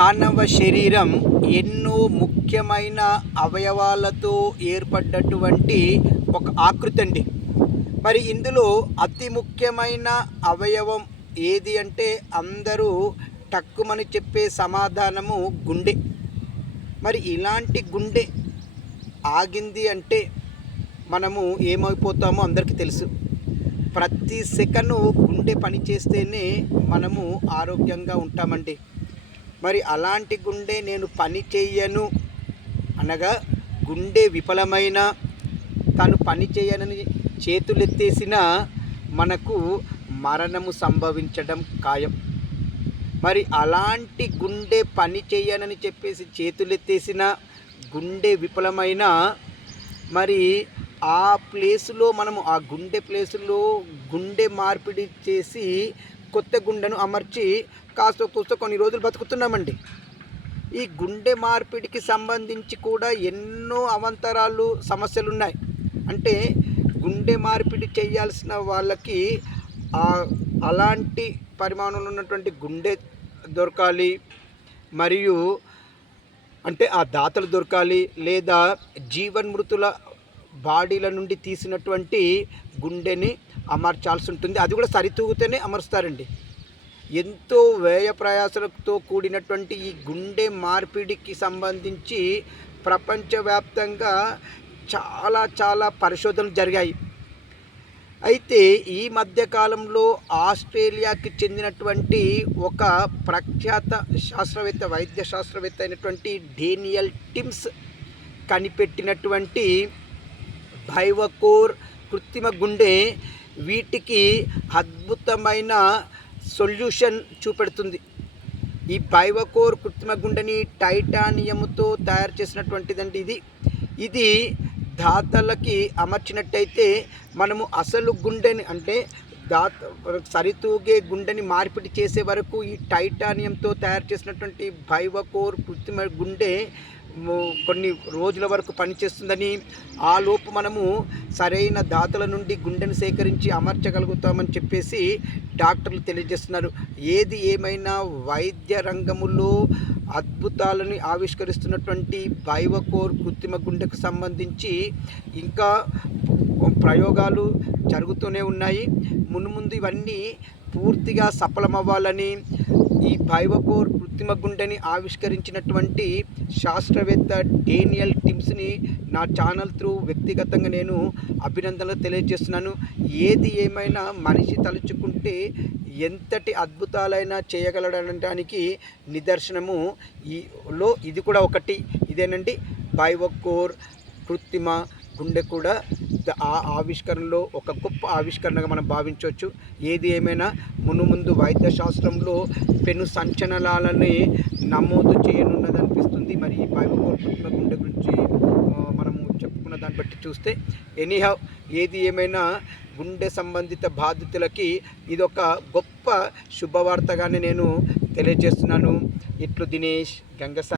మానవ శరీరం ఎన్నో ముఖ్యమైన అవయవాలతో ఏర్పడ్డటువంటి ఒక ఆకృతి అండి. మరి ఇందులో అతి ముఖ్యమైన అవయవం ఏది అంటే అందరూ టక్కుమని చెప్పే సమాధానము గుండె. మరి ఇలాంటి గుండె ఆగింది అంటే మనము ఏమైపోతామో అందరికీ తెలుసు. ప్రతి సెకను గుండె పనిచేస్తేనే మనము ఆరోగ్యంగా ఉంటామండి. మరి అలాంటి గుండె నేను పని చెయ్యను అనగా గుండె విఫలమైన తను పని చేయనని చేతులెత్తేసిన మనకు మరణము సంభవించడం ఖాయం. మరి అలాంటి గుండె పని చేయనని చెప్పేసి చేతులెత్తేసిన గుండె విఫలమైన మరి ఆ ప్లేసులో మనము ఆ గుండె ప్లేసులో గుండె మార్పిడి చేసి కొత్త గుండెను అమర్చి కాస్త కూస్త కొన్ని రోజులు బతుకుతున్నామండి. ఈ గుండె మార్పిడికి సంబంధించి కూడా ఎన్నో అవాంతరాలు సమస్యలు ఉన్నాయి. అంటే గుండె మార్పిడి చేయాల్సిన వాళ్ళకి అలాంటి పరిమాణంలో ఉన్నటువంటి గుండె దొరకాలి, మరియు అంటే ఆ దాతలు దొరకాలి, లేదా జీవన్మృతుల బాడీల నుండి తీసినటువంటి గుండెని అమర్చాల్సి ఉంటుంది. అది కూడా సరితూగితేనే అమరుస్తారండి. ఎంతో వ్యయ ప్రయాసలతో కూడినటువంటి ఈ గుండె మార్పిడికి సంబంధించి ప్రపంచవ్యాప్తంగా చాలా పరిశోధనలు జరిగాయి. అయితే ఈ మధ్యకాలంలో ఆస్ట్రేలియాకి చెందినటువంటి ఒక ప్రఖ్యాత శాస్త్రవేత్త, వైద్య శాస్త్రవేత్త అయినటువంటి డేనియల్ టిమ్స్ కనిపెట్టినటువంటి బైవకోర్ కృత్రిమ గుండె వీటికి అద్భుతమైన సొల్యూషన్ చూపెడుతుంది. ఈ బైవకోర్ కృత్రిమ గుండెని టైటానియంతో తయారు చేసినటువంటిదండి. ఇది దాతలకి అమర్చినట్టయితే మనము అసలు గుండెని అంటే సరితూగే గుండెని మార్పిడి చేసే వరకు ఈ టైటానియంతో తయారు చేసినటువంటి బైవకోర్ కృత్రిమ గుండె కొన్ని రోజుల వరకు పనిచేస్తుందని, ఆ లోపు మనము సరైన దాతల నుండి గుండెను సేకరించి అమర్చగలుగుతామని చెప్పేసి డాక్టర్లు తెలియజేస్తున్నారు. ఏది ఏమైనా వైద్య రంగములో అద్భుతాలను ఆవిష్కరిస్తున్నటువంటి బైవకోర్ కృత్రిమ గుండెకు సంబంధించి ఇంకా ప్రయోగాలు జరుగుతూనే ఉన్నాయి. మున్ముందు ఇవన్నీ పూర్తిగా సఫలమవ్వాలని ఈ బైవకోర్ కృత్రిమ గుండెని ఆవిష్కరించినటువంటి శాస్త్రవేత్త డేనియల్ టిమ్స్ని నా ఛానల్ త్రూ వ్యక్తిగతంగా నేను అభినందనలు తెలియజేస్తున్నాను. ఏది ఏమైనా మనిషి తలుచుకుంటే ఎంతటి అద్భుతాలైనా చేయగలడనడానికి నిదర్శనము ఇది కూడా ఒకటి. ఇదేనండి బైవకోర్ కృత్రిమ గుండె కూడా ఆ ఆవిష్కరణలో ఒక గొప్ప ఆవిష్కరణగా మనం భావించవచ్చు. ఏది ఏమైనా మునుముందు వైద్య శాస్త్రంలో పెను సంచలనాలని నమోదు చేయనున్నదనిపిస్తుంది. మరి ఈ బైవకోర్ కృత్రిమ గుండె గురించి మనము చెప్పుకున్న దాన్ని బట్టి చూస్తే ఎనీహౌ ఏది ఏమైనా గుండె సంబంధిత బాధితులకి ఇదొక గొప్ప శుభవార్తగానే నేను తెలియజేస్తున్నాను. ఇట్లు దినేష్ గంగస.